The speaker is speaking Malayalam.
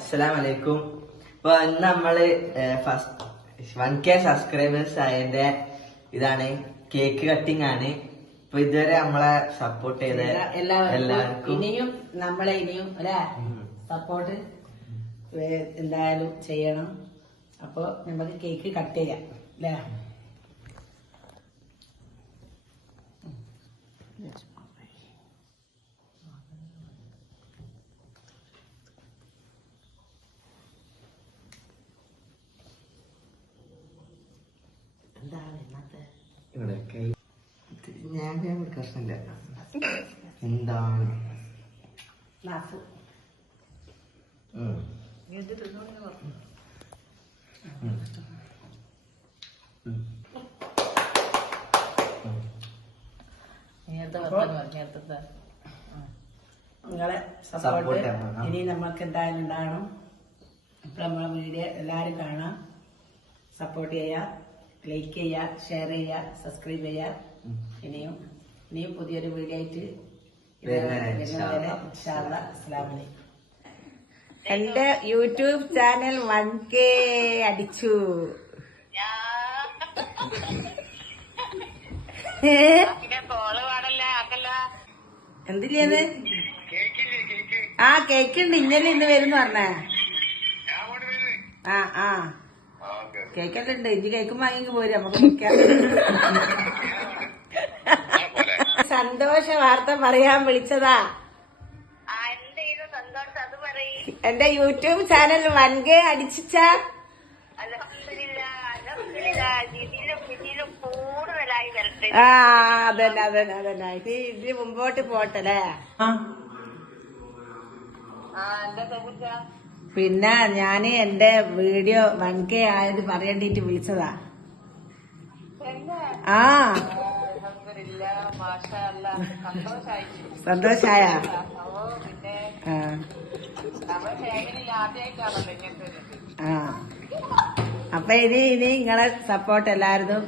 അസ്സലാമലൈക്കും. ഇപ്പൊ ഇന്ന് നമ്മള് 1K സബ്സ്ക്രൈബേഴ്സ് ആയതിന്റെ ഇതാണ്, കേക്ക് കട്ടിംഗ് ആണ്. ഇപ്പൊ ഇതുവരെ നമ്മളെ സപ്പോർട്ട് ചെയ്ത എല്ലാവർക്കും ഇനിയും അല്ലെ സപ്പോർട്ട് എന്തായാലും ചെയ്യണം. അപ്പൊ നമുക്ക് കേക്ക് കട്ട് ചെയ്യാം അല്ലേ? ഞാൻ പ്രശ്നമില്ല. എന്താണ് നിങ്ങളെ സപ്പോർട്ട് ഇനി നമ്മൾക്ക് എന്തായാലും ഉണ്ടാകണം. അപ്പൊ നമ്മളെ വീഡിയോ എല്ലാരും കാണാം, സപ്പോർട്ട് ചെയ്യാ, ലൈക്ക് ചെയ്യാ, ഷെയർ ചെയ്യാ, സബ്സ്ക്രൈബ് ചെയ്യാ. ഇനിയും പുതിയൊരു വീഡിയോ ആയിട്ട് എന്റെ യൂട്യൂബ് ചാനൽ 1K അടിച്ചു. എന്തില്ലേ? ആ കേക്കുണ്ട്, ഇന്നലെ ഇന്ന് വരും പറഞ്ഞേ. ആ കേക്കെല്ലാം ഉണ്ട്. ഇഞ്ചി കേക്കും വാങ്ങി പോരും, നമുക്ക് മുറിക്കാം. സന്തോഷ വാർത്ത പറയാൻ വിളിച്ചതാ. എന്റെ യൂട്യൂബ് ചാനൽ 1K അടിച്ച. ആ അതന്നെ ഇതിന് മുമ്പോട്ട് പോട്ടല്ലേ. പിന്നെ ഞാന് എന്റെ വീഡിയോ 1K ആയത് പറയേണ്ടിട്ട് വിളിച്ചതാ. ആ സന്തോഷായ. അപ്പൊ ഇനി നിങ്ങളെ സപ്പോർട്ട് എല്ലാവരും